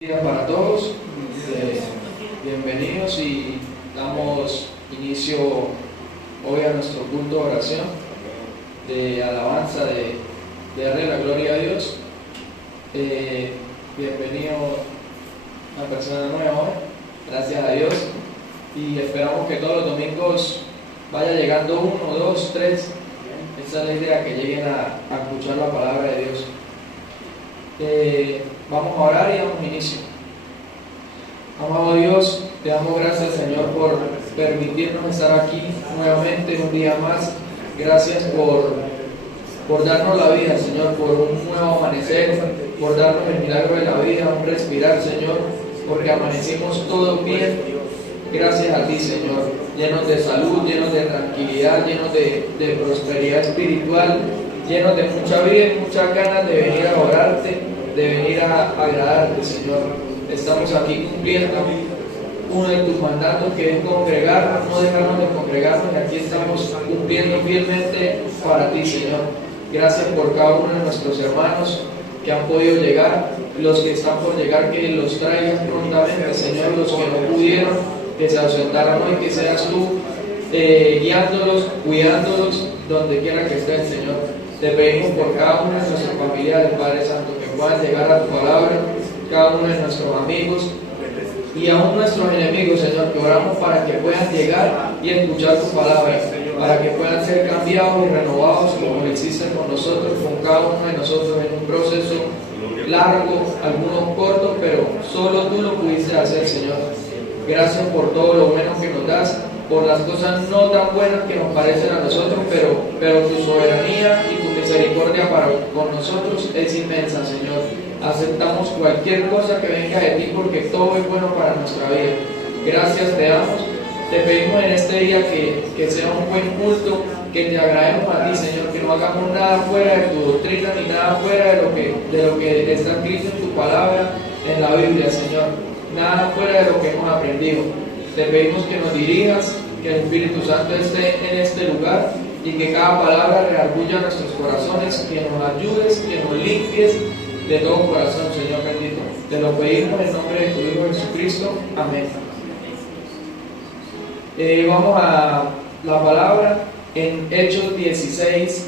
Buenos días para todos, bienvenidos y damos inicio hoy a nuestro culto de oración, de alabanza, de darle la gloria a Dios. Bienvenido a una persona nueva hoy, gracias a Dios, y esperamos que todos los domingos vaya llegando 1, 2, 3, esa es la idea, que lleguen a escuchar la palabra de Dios. Vamos a orar y damos inicio. Amado Dios, te damos gracias, Señor, por permitirnos estar aquí nuevamente un día más. Gracias por darnos la vida, Señor, por un nuevo amanecer, por darnos el milagro de la vida, un respirar, Señor, porque amanecimos todo bien. Gracias a ti, Señor, llenos de salud, llenos de tranquilidad, llenos de prosperidad espiritual, llenos de mucha vida y muchas ganas de venir a orarte, de venir a agradarte, Señor. Estamos aquí cumpliendo uno de tus mandatos, que es congregarnos, no dejarnos de congregarnos, y aquí estamos cumpliendo fielmente para ti, Señor. Gracias por cada uno de nuestros hermanos que han podido llegar, los que están por llegar, que los traigan prontamente, Señor, los que no pudieron, que se ausentaron hoy, que seas tú guiándolos, cuidándolos, donde quiera que estén, Señor. Te pedimos por cada uno de nuestros familiares, Padre Santo, que puedan llegar a tu palabra, cada uno de nuestros amigos y aún nuestros enemigos, Señor, que oramos para que puedan llegar y escuchar tu palabra, para que puedan ser cambiados y renovados como lo hiciste con nosotros, con cada uno de nosotros, en un proceso largo, algunos cortos, pero solo tú lo pudiste hacer, Señor. Gracias por todo lo bueno que nos das, por las cosas no tan buenas que nos parecen a nosotros, pero tu soberanía y tu misericordia para con nosotros es inmensa, Señor. Aceptamos cualquier cosa que venga de ti, porque todo es bueno para nuestra vida. Gracias te damos. Te pedimos en este día que sea un buen culto, que te agrademos a ti, Señor, que no hagamos nada fuera de tu doctrina ni nada fuera de lo que está escrito en tu palabra, en la Biblia, Señor. Nada fuera de lo que hemos aprendido. Te pedimos que nos dirijas, que el Espíritu Santo esté en este lugar y que cada palabra reargulla nuestros corazones, que nos ayudes, que nos limpies de todo corazón, Señor bendito. Te lo pedimos en nombre de tu Hijo Jesucristo. Amén. Vamos a la palabra en Hechos 16,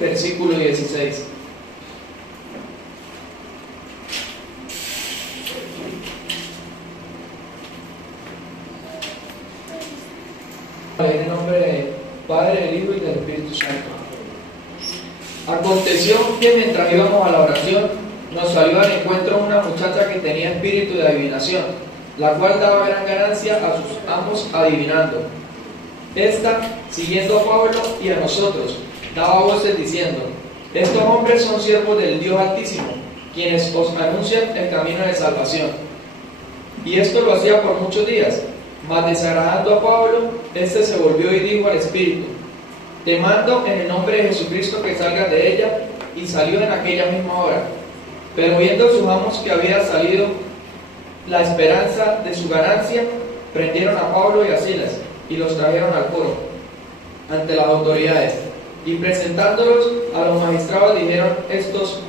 versículo 16. En el nombre del Padre, del Hijo y del Espíritu Santo. Aconteció que mientras íbamos a la oración, nos salió al encuentro una muchacha que tenía espíritu de adivinación, la cual daba gran ganancia a sus amos adivinando. Esta, siguiendo a Pablo y a nosotros, daba voces diciendo: estos hombres son siervos del Dios Altísimo, quienes os anuncian el camino de salvación. Y esto lo hacía por muchos días. Mas desagradando a Pablo, éste se volvió y dijo al espíritu: te mando en el nombre de Jesucristo que salgas de ella. Y salió en aquella misma hora. Pero viendo sus amos que había salido la esperanza de su ganancia, prendieron a Pablo y a Silas y los trajeron al foro ante las autoridades, y presentándolos a los magistrados dijeron: estos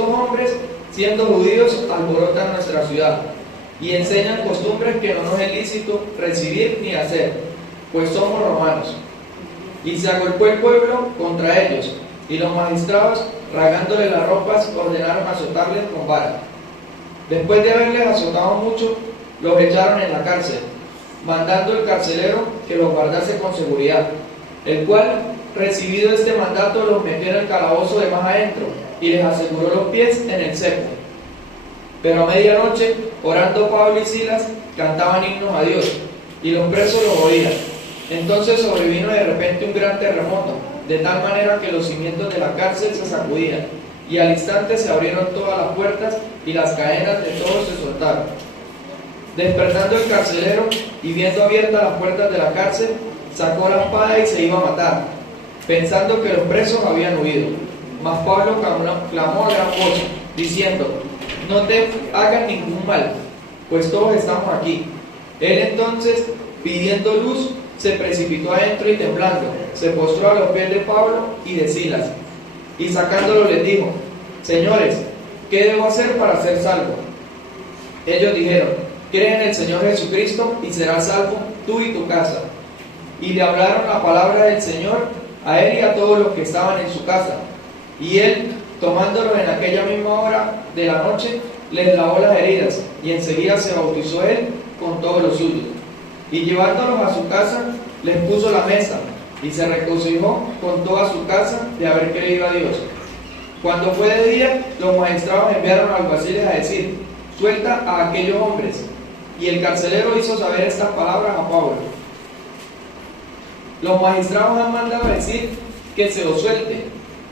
hombres, siendo judíos, alborotan nuestra ciudad y enseñan costumbres que no nos es lícito recibir ni hacer, pues somos romanos. Y se agolpó el pueblo contra ellos, y los magistrados, rasgándole las ropas, ordenaron azotarles con vara. Después de haberles azotado mucho, los echaron en la cárcel, mandando el carcelero que los guardase con seguridad, el cual, recibido este mandato, los metió en el calabozo de más adentro, y les aseguró los pies en el cepo. Pero a medianoche, orando Pablo y Silas, cantaban himnos a Dios, y los presos los oían. Entonces sobrevino de repente un gran terremoto, de tal manera que los cimientos de la cárcel se sacudían, y al instante se abrieron todas las puertas, y las cadenas de todos se soltaron. Despertando el carcelero, y viendo abiertas las puertas de la cárcel, sacó la espada y se iba a matar, pensando que los presos habían huido. Mas Pablo clamó a gran voz, diciendo: no te hagan ningún mal, pues todos estamos aquí. Él entonces, pidiendo luz, se precipitó adentro y temblando, se postró a los pies de Pablo y de Silas, y sacándolo les dijo: señores, ¿qué debo hacer para ser salvo? Ellos dijeron: cree en el Señor Jesucristo y serás salvo tú y tu casa. Y le hablaron la palabra del Señor a él y a todos los que estaban en su casa. Y él, tomándolo en aquella misma hora de la noche, les lavó las heridas, y enseguida se bautizó él con todos los suyos. Y llevándolos a su casa, les puso la mesa, y se regocijó con toda su casa de haber creído a Dios. Cuando fue de día, los magistrados enviaron alguaciles a decir: suelta a aquellos hombres. Y el carcelero hizo saber estas palabras a Pablo: los magistrados han mandado a decir que se los suelte,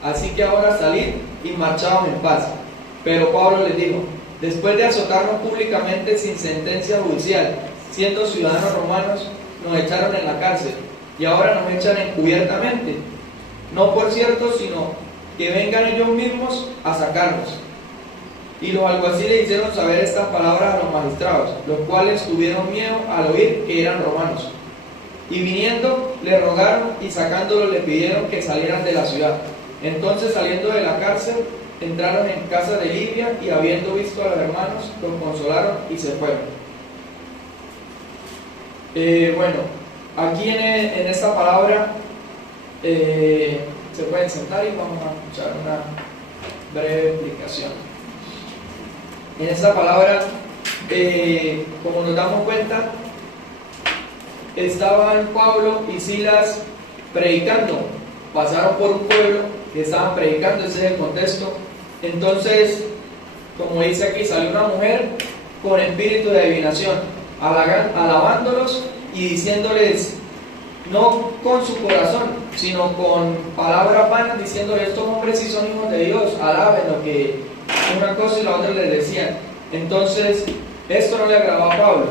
así que ahora salid y marchaos en paz. Pero Pablo les dijo: después de azotarnos públicamente sin sentencia judicial, siendo ciudadanos romanos, nos echaron en la cárcel, y ahora nos echan encubiertamente, no por cierto, sino que vengan ellos mismos a sacarnos. Y los alguaciles hicieron saber estas palabras a los magistrados, los cuales tuvieron miedo al oír que eran romanos. Y viniendo, le rogaron, y sacándolo le pidieron que salieran de la ciudad. Entonces, saliendo de la cárcel, entraron en casa de Livia, y habiendo visto a los hermanos, los consolaron y se fueron. Bueno, aquí en esta palabra se pueden sentar y vamos a escuchar una breve explicación. En esta palabra, como nos damos cuenta, estaban Pablo y Silas predicando. Pasaron por un pueblo que estaban predicando, ese es el contexto. Entonces, como dice aquí, salió una mujer con espíritu de adivinación, alabándolos y diciéndoles, no con su corazón, sino con palabras vanas, diciéndoles: estos hombres sí son hijos de Dios, alaben lo que una cosa y la otra les decían. Entonces, esto no le agradó a Pablo.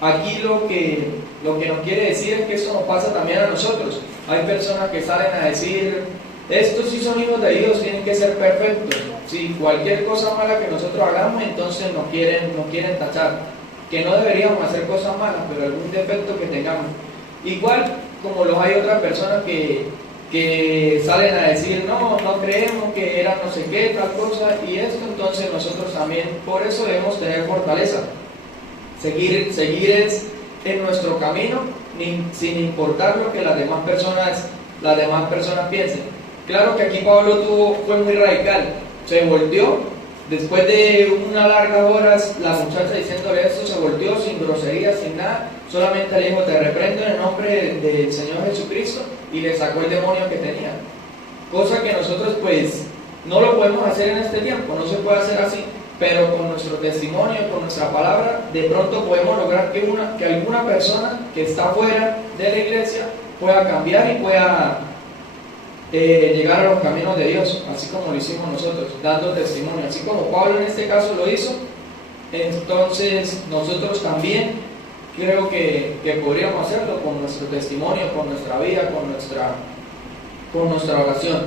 Aquí lo que nos quiere decir es que eso nos pasa también a nosotros. Hay personas que salen a decir: estos sí son hijos de Dios, tienen que ser perfectos. Si cualquier cosa mala que nosotros hagamos, entonces nos quieren tachar. Que no deberíamos hacer cosas malas, pero algún defecto que tengamos. Igual como los hay otras personas que salen a decir: no creemos que era no sé qué, tal cosa y esto. Entonces nosotros también, por eso debemos tener fortaleza. Seguir en nuestro camino, sin importar lo que las demás personas piensen. Claro que aquí Pablo fue muy radical, se volteó. Después de unas largas horas, la muchacha diciéndole esto, se volteó sin groserías, sin nada. Solamente le dijo: te reprendo en el nombre del Señor Jesucristo, y le sacó el demonio que tenía. Cosa que nosotros pues no lo podemos hacer en este tiempo, no se puede hacer así, pero con nuestro testimonio, con nuestra palabra, de pronto podemos lograr que alguna persona que está fuera de la iglesia pueda cambiar y pueda llegar a los caminos de Dios, así como lo hicimos nosotros, dando testimonio, así como Pablo en este caso lo hizo. Entonces nosotros también creo que podríamos hacerlo con nuestro testimonio, con nuestra vida, con nuestra oración.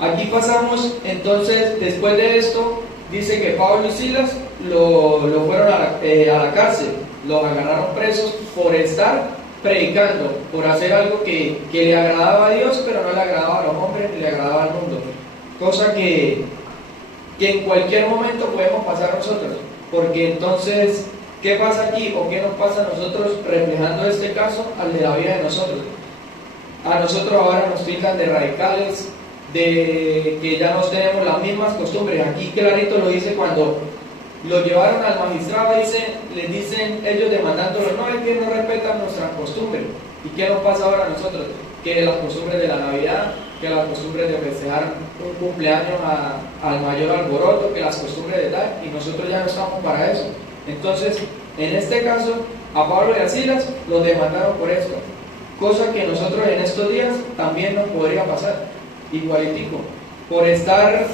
Aquí pasamos, entonces, después de esto, dice que Pablo y Silas lo fueron a la cárcel, los agarraron presos por estar predicando, por hacer algo que le agradaba a Dios, pero no le agradaba a los hombres, ni le agradaba al mundo. Cosa que en cualquier momento podemos pasar nosotros, porque entonces, ¿qué pasa aquí o qué nos pasa a nosotros reflejando este caso al de la vida de nosotros? A nosotros ahora nos tildan de radicales, de que ya no tenemos las mismas costumbres. Aquí clarito lo dice cuando lo llevaron al magistrado, les dicen ellos demandándolo: no, es que no respetan nuestras costumbres. ¿Y qué nos pasa ahora a nosotros? Que las costumbres de la Navidad, que las costumbres de festejar un cumpleaños al mayor alboroto, que las costumbres de tal, y nosotros ya no estamos para eso. Entonces, en este caso, a Pablo y a Silas los demandaron por esto, cosa que nosotros en estos días también nos podría pasar, igualitico, por estar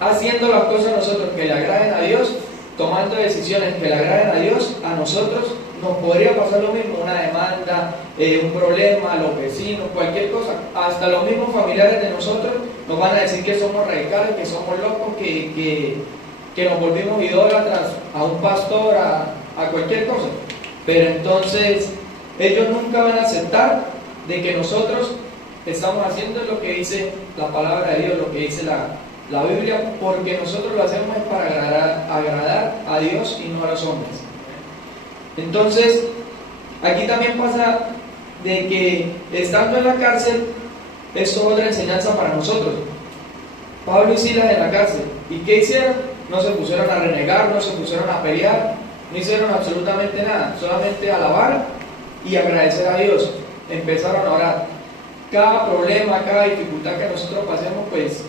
haciendo las cosas nosotros que le agraden a Dios, tomando decisiones que le agraden a Dios. A nosotros nos podría pasar lo mismo, una demanda, un problema, a los vecinos, cualquier cosa. Hasta los mismos familiares de nosotros nos van a decir que somos radicales, que somos locos, que nos volvimos idólatras a un pastor, a cualquier cosa. Pero entonces ellos nunca van a aceptar de que nosotros estamos haciendo lo que dice la palabra de Dios, lo que dice la Biblia, porque nosotros lo hacemos es para agradar a Dios y no a los hombres. Entonces, aquí también pasa de que estando en la cárcel, esto es otra enseñanza para nosotros. Pablo y Silas en la cárcel, ¿y qué hicieron? No se pusieron a renegar, no se pusieron a pelear, no hicieron absolutamente nada, solamente alabar y agradecer a Dios. Empezaron a orar. Cada problema, cada dificultad que nosotros pasemos, pues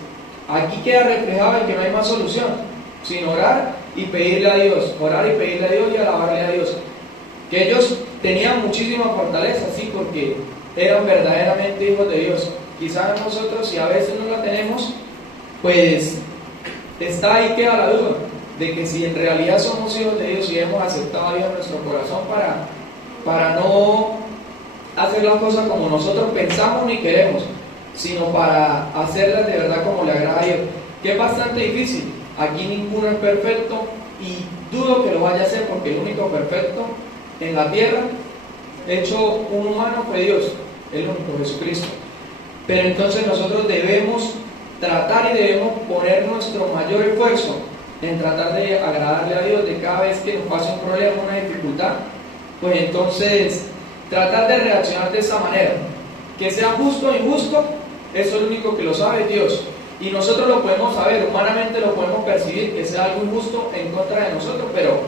aquí queda reflejado en que no hay más solución, sino orar y pedirle a Dios, orar y pedirle a Dios y alabarle a Dios. Que ellos tenían muchísima fortaleza, sí, porque eran verdaderamente hijos de Dios. Quizás nosotros, si a veces no la tenemos, pues está ahí, queda la duda de que si en realidad somos hijos de Dios y hemos aceptado a Dios en nuestro corazón para no hacer las cosas como nosotros pensamos ni queremos, sino para hacerlas de verdad como le agrada a Dios, que es bastante difícil. Aquí ninguno es perfecto y dudo que lo vaya a hacer, porque el único perfecto en la tierra hecho un humano fue Dios, el único, Jesucristo. Pero entonces nosotros debemos tratar y debemos poner nuestro mayor esfuerzo en tratar de agradarle a Dios de cada vez que nos pase un problema, una dificultad, pues entonces tratar de reaccionar de esa manera. Que sea justo o injusto, eso es lo único que lo sabe Dios, y nosotros lo podemos saber, humanamente lo podemos percibir, que sea algo injusto en contra de nosotros, pero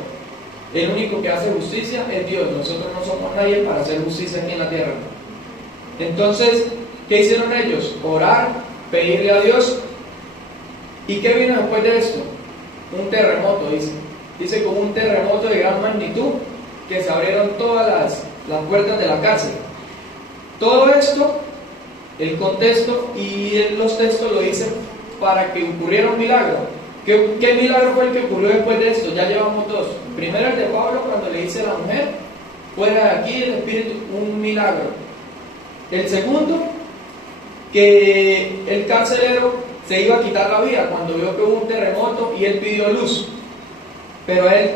el único que hace justicia es Dios. Nosotros no somos nadie para hacer justicia aquí en la tierra. Entonces, ¿qué hicieron ellos? Orar, pedirle a Dios. ¿Y qué vino después de esto? Un terremoto, dice como un terremoto de gran magnitud, que se abrieron todas las puertas de la cárcel. Todo esto, el contexto y los textos lo dicen para que ocurriera un milagro. ¿Qué milagro fue el que ocurrió después de esto? Ya llevamos dos. Primero el de Pablo, cuando le dice a la mujer, fuera de aquí el espíritu, un milagro. El segundo, que el carcelero se iba a quitar la vida cuando vio que hubo un terremoto y él pidió luz. Pero él,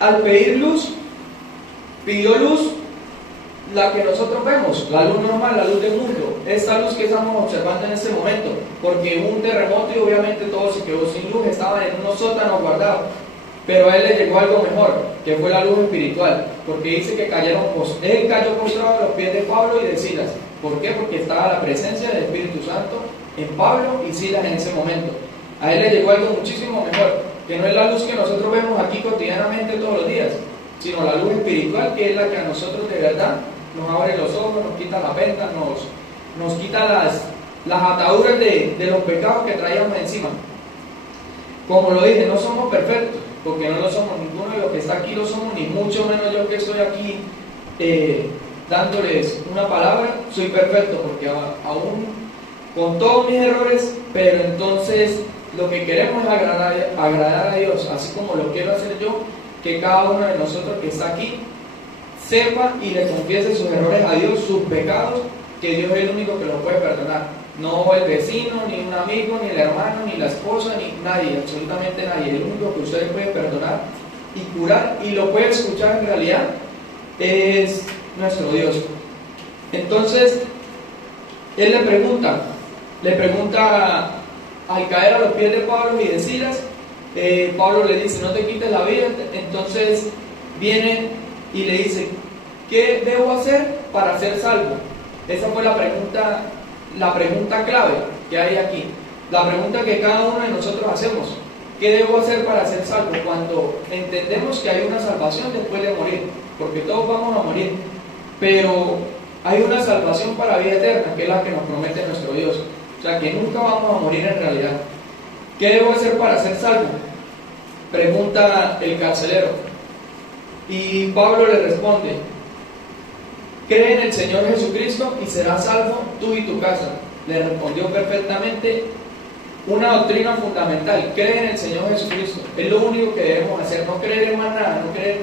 al pedir luz, pidió luz la que nosotros vemos, la luz normal, la luz del mundo, esta luz que estamos observando en este momento, porque hubo un terremoto y obviamente todo se quedó sin luz, estaban en unos sótanos guardados. Pero a él le llegó algo mejor, que fue la luz espiritual, porque dice que él cayó postrado a los pies de Pablo y de Silas. ¿Por qué? Porque estaba la presencia del Espíritu Santo en Pablo y Silas en ese momento. A él le llegó algo muchísimo mejor, que no es la luz que nosotros vemos aquí cotidianamente todos los días, sino la luz espiritual, que es la que a nosotros de verdad nos abre los ojos, nos quita la venda, nos quita las ataduras de los pecados que traíamos encima. Como lo dije, no somos perfectos, porque no lo somos, ninguno de los que está aquí lo somos, ni mucho menos yo que estoy aquí dándoles una palabra, soy perfecto, porque aún con todos mis errores, pero entonces lo que queremos es agradar a Dios, así como lo quiero hacer yo, que cada uno de nosotros que está aquí sepa y le confiese sus errores a Dios, sus pecados, que Dios es el único que los puede perdonar. No el vecino, ni un amigo, ni el hermano, ni la esposa, ni nadie, absolutamente nadie. El único que usted puede perdonar y curar y lo puede escuchar en realidad es nuestro Dios. Entonces, él le pregunta al caer a los pies de Pablo y de Silas, Pablo le dice, no te quites la vida. Entonces viene y le dice, ¿qué debo hacer para ser salvo? Esa fue la pregunta clave que hay aquí, la pregunta que cada uno de nosotros hacemos. ¿Qué debo hacer para ser salvo? Cuando entendemos que hay una salvación después de morir, porque todos vamos a morir, pero hay una salvación para vida eterna, que es la que nos promete nuestro Dios, o sea que nunca vamos a morir en realidad. ¿Qué debo hacer para ser salvo?, pregunta el carcelero, y Pablo le responde, cree en el Señor Jesucristo y serás salvo tú y tu casa. Le respondió perfectamente una doctrina fundamental: cree en el Señor Jesucristo. Es lo único que debemos hacer, no creer en más nada, no creer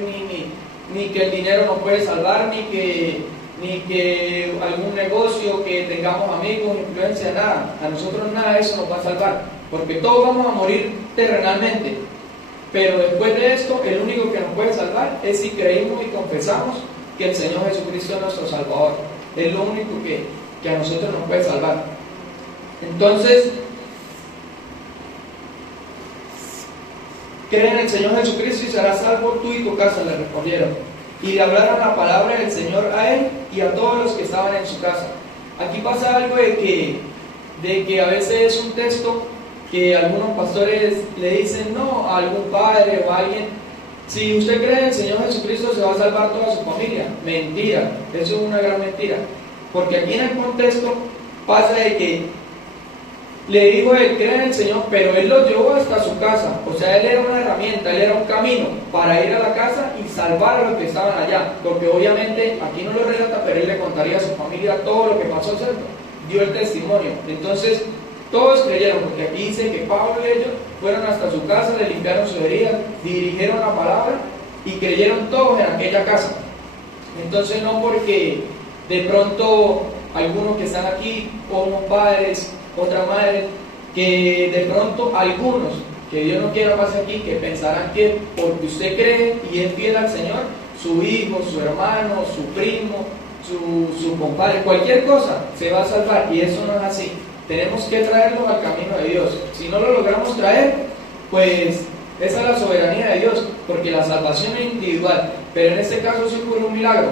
ni que el dinero nos puede salvar, ni que algún negocio, que tengamos amigos, influencia, nada. A nosotros nada de eso nos va a salvar, porque todos vamos a morir terrenalmente. Pero después de esto, el único que nos puede salvar es si creímos y confesamos que el Señor Jesucristo es nuestro Salvador. Es lo único que a nosotros nos puede salvar. Entonces, cree en el Señor Jesucristo y serás salvo tú y tu casa, le respondieron. Y le hablaron la palabra del Señor a él y a todos los que estaban en su casa. Aquí pasa algo de que a veces es un texto que algunos pastores le dicen no a algún padre o a alguien: si usted cree en el Señor Jesucristo se va a salvar toda su familia. Mentira, eso es una gran mentira. Porque aquí en el contexto pasa de que le dijo él: cree en el Señor, pero él lo llevó hasta su casa. O sea, él era una herramienta, él era un camino para ir a la casa y salvar a los que estaban allá. Porque obviamente aquí no lo relata, pero él le contaría a su familia todo lo que pasó, ¿cierto? Dio el testimonio. Entonces todos creyeron, porque aquí dice que Pablo y ellos fueron hasta su casa, le limpiaron sus heridas, dirigieron la palabra y creyeron todos en aquella casa. Entonces no porque de pronto algunos que están aquí, como padres, otras madres, que de pronto algunos, que Dios no quiera más aquí, que pensarán que porque usted cree y es fiel al Señor, su hijo, su hermano, su primo, su compadre, cualquier cosa se va a salvar, y eso no es así. Tenemos que traerlos al camino de Dios. Si no lo logramos traer, pues esa es la soberanía de Dios, porque la salvación es individual, pero en este caso sí fue un milagro.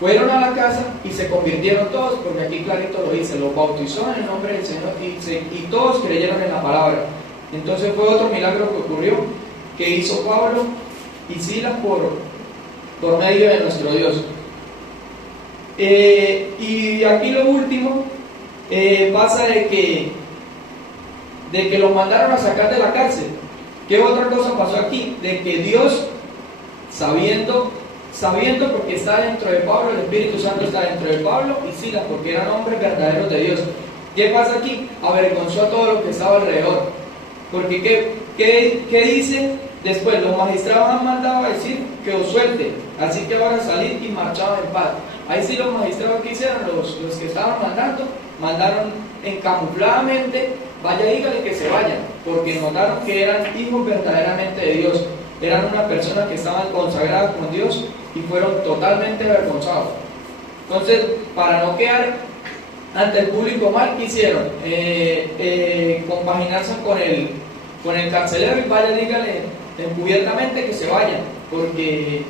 Fueron a la casa y se convirtieron todos, porque aquí clarito lo dice, los bautizó en el nombre del Señor y todos creyeron en la palabra. Entonces fue otro milagro que ocurrió, que hizo Pablo y Silas por medio de nuestro Dios. Y aquí lo último, pasa de que los mandaron a sacar de la cárcel. ¿Qué otra cosa pasó aquí? De que Dios, sabiendo porque está dentro de Pablo, el Espíritu Santo está dentro de Pablo y Silas, porque eran hombres verdaderos de Dios. ¿Qué pasa aquí? Avergonzó a todo lo que estaba alrededor. Porque ¿qué dice después? Los magistrados han mandado a decir que os suelte, así que ahora salid y marchaban en paz. Ahí sí los magistrados que hicieron, los que estaban mandaron encamufladamente: vaya, dígale que se vayan, porque notaron que eran hijos verdaderamente de Dios, eran una persona que estaban consagradas con Dios y fueron totalmente avergonzados. Entonces, para no quedar ante el público mal, ¿qué hicieron? Compaginarse con el carcelero y vaya, dígale encubiertamente que se vayan, porque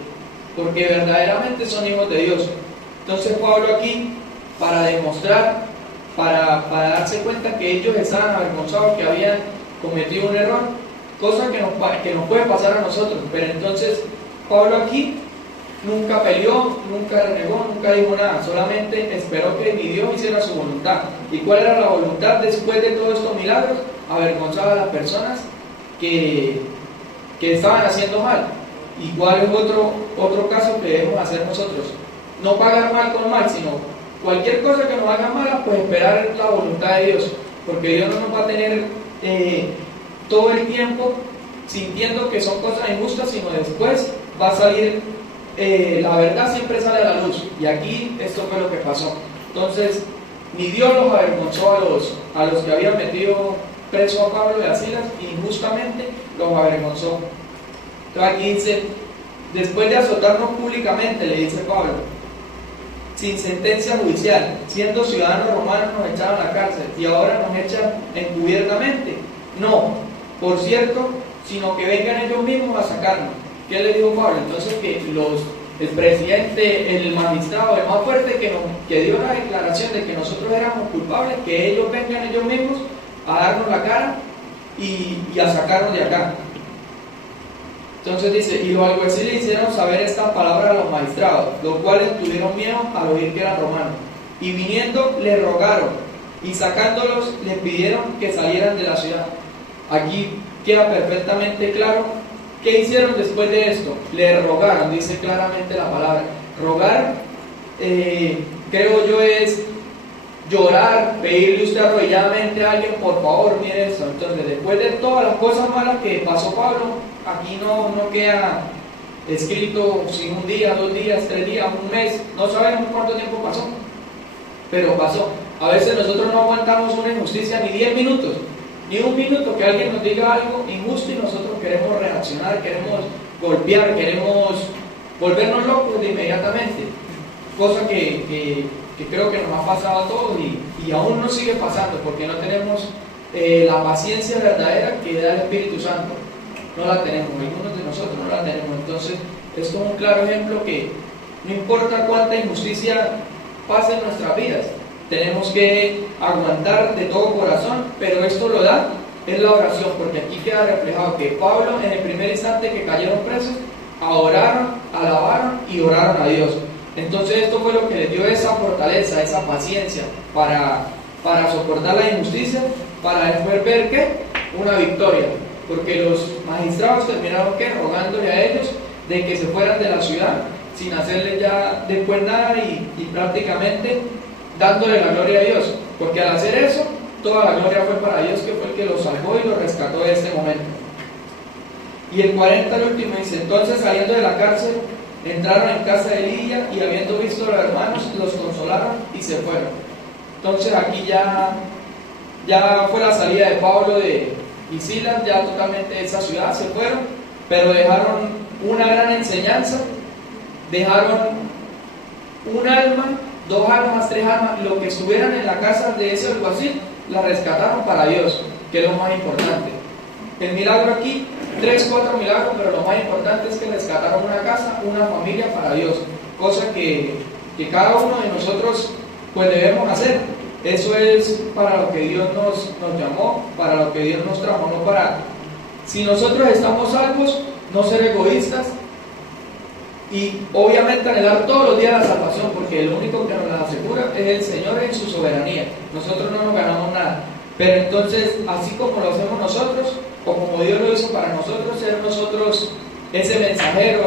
verdaderamente son hijos de Dios. Entonces Pablo aquí, para demostrar, para darse cuenta que ellos estaban avergonzados, que habían cometido un error, cosa que nos puede pasar a nosotros, pero entonces Pablo aquí nunca peleó, nunca renegó, nunca dijo nada, solamente esperó que mi Dios hiciera su voluntad. ¿Y cuál era la voluntad después de todos estos milagros? Avergonzar a las personas que estaban haciendo mal. ¿Y cuál es otro caso que debemos hacer nosotros? No pagar mal con mal, sino cualquier cosa que nos haga mala, pues esperar la voluntad de Dios, porque Dios no nos va a tener todo el tiempo sintiendo que son cosas injustas, sino después va a salir, la verdad siempre sale a la luz, y aquí esto fue lo que pasó. Entonces ni Dios los avergonzó a los que habían metido preso a Pablo y a Silas, injustamente los avergonzó. Entonces aquí dice: después de azotarnos públicamente, le dice Pablo, sin sentencia judicial, siendo ciudadanos romanos nos echaron a la cárcel y ahora nos echan encubiertamente. No, por cierto, sino que vengan ellos mismos a sacarnos. ¿Qué le dijo Pablo? Entonces que el presidente, el magistrado, el más fuerte que dio la declaración de que nosotros éramos culpables, que ellos vengan ellos mismos a darnos la cara y a sacarnos de acá. Entonces dice: y los alguaciles le hicieron saber esta palabra a los magistrados, los cuales tuvieron miedo al oír que eran romanos, y viniendo le rogaron, y sacándolos les pidieron que salieran de la ciudad. Aquí queda perfectamente claro qué hicieron después de esto. Le rogaron, dice claramente la palabra. Rogar, creo yo, es llorar, pedirle usted arrodilladamente a alguien: por favor, mire esto. Entonces, después de todas las cosas malas que pasó Pablo, aquí no queda escrito si un día, 2 días, 3 días, un mes, no sabemos cuánto tiempo pasó, pero pasó. A veces nosotros no aguantamos una injusticia ni 10 minutos, ni un minuto que alguien nos diga algo injusto y nosotros queremos reaccionar, queremos golpear, queremos volvernos locos de inmediatamente, cosa que creo que nos ha pasado a todos y aún nos sigue pasando, porque no tenemos la paciencia verdadera que da el Espíritu Santo. no la tenemos, algunos de nosotros no la tenemos. Entonces, es como un claro ejemplo que no importa cuánta injusticia pase en nuestras vidas, tenemos que aguantar de todo corazón, pero esto lo da es la oración, porque aquí queda reflejado que Pablo, en el primer instante que cayeron presos, oraron, alabaron y oraron a Dios. Entonces esto fue lo que les dio esa fortaleza, esa paciencia para soportar la injusticia, para después ver que una victoria, porque los magistrados terminaron que rogándole a ellos de que se fueran de la ciudad sin hacerle ya después nada y prácticamente dándole la gloria a Dios, porque al hacer eso toda la gloria fue para Dios, que fue el que los salvó y los rescató de este momento. Y el 40, el último, dice: entonces saliendo de la cárcel entraron en casa de Lidia y habiendo visto a los hermanos los consolaron y se fueron. Entonces aquí ya fue la salida de Pablo y Silas, ya totalmente de esa ciudad se fueron, pero dejaron una gran enseñanza, dejaron un alma, 2 almas, 3 almas, lo que estuvieran en la casa de ese alguacil, la rescataron para Dios, que es lo más importante. El milagro aquí, 3, 4 milagros, pero lo más importante es que rescataron una casa, una familia para Dios, cosa que cada uno de nosotros pues debemos hacer. Eso es para lo que Dios nos llamó, para lo que Dios nos trajo, no para, si nosotros estamos salvos, no ser egoístas y obviamente anhelar todos los días la salvación, porque el único que nos la asegura es el Señor en su soberanía. Nosotros no nos ganamos nada, pero entonces así como lo hacemos nosotros, o como Dios lo hizo para nosotros, ser nosotros ese mensajero,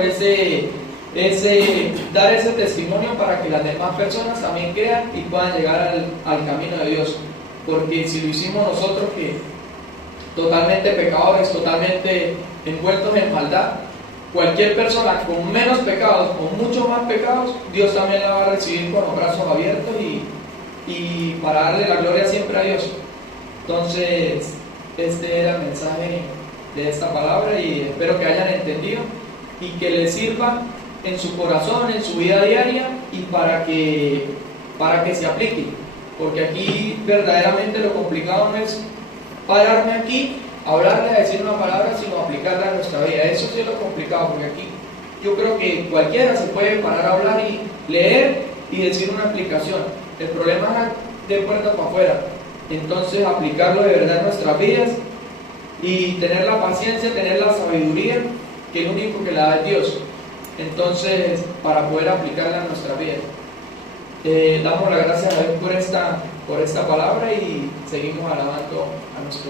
dar ese testimonio para que las demás personas también crean y puedan llegar al camino de Dios. Porque si lo hicimos nosotros, que totalmente pecadores, totalmente envueltos en maldad, cualquier persona con menos pecados, con mucho más pecados, Dios también la va a recibir con los brazos abiertos y para darle la gloria siempre a Dios. Entonces, este era el mensaje de esta palabra y espero que hayan entendido y que les sirva en su corazón, en su vida diaria y para que se aplique, porque aquí verdaderamente lo complicado no es pararme aquí, hablarle, a decir una palabra, sino aplicarla a nuestra vida. Eso sí es lo complicado, porque aquí yo creo que cualquiera se puede parar a hablar y leer y decir una explicación. El problema es de puerta para afuera. Entonces aplicarlo de verdad en nuestras vidas y tener la paciencia, tener la sabiduría, que el único que la da es Dios. Entonces, para poder aplicarla en nuestra vida, damos las gracias a Dios por esta palabra y seguimos alabando a nuestro Señor.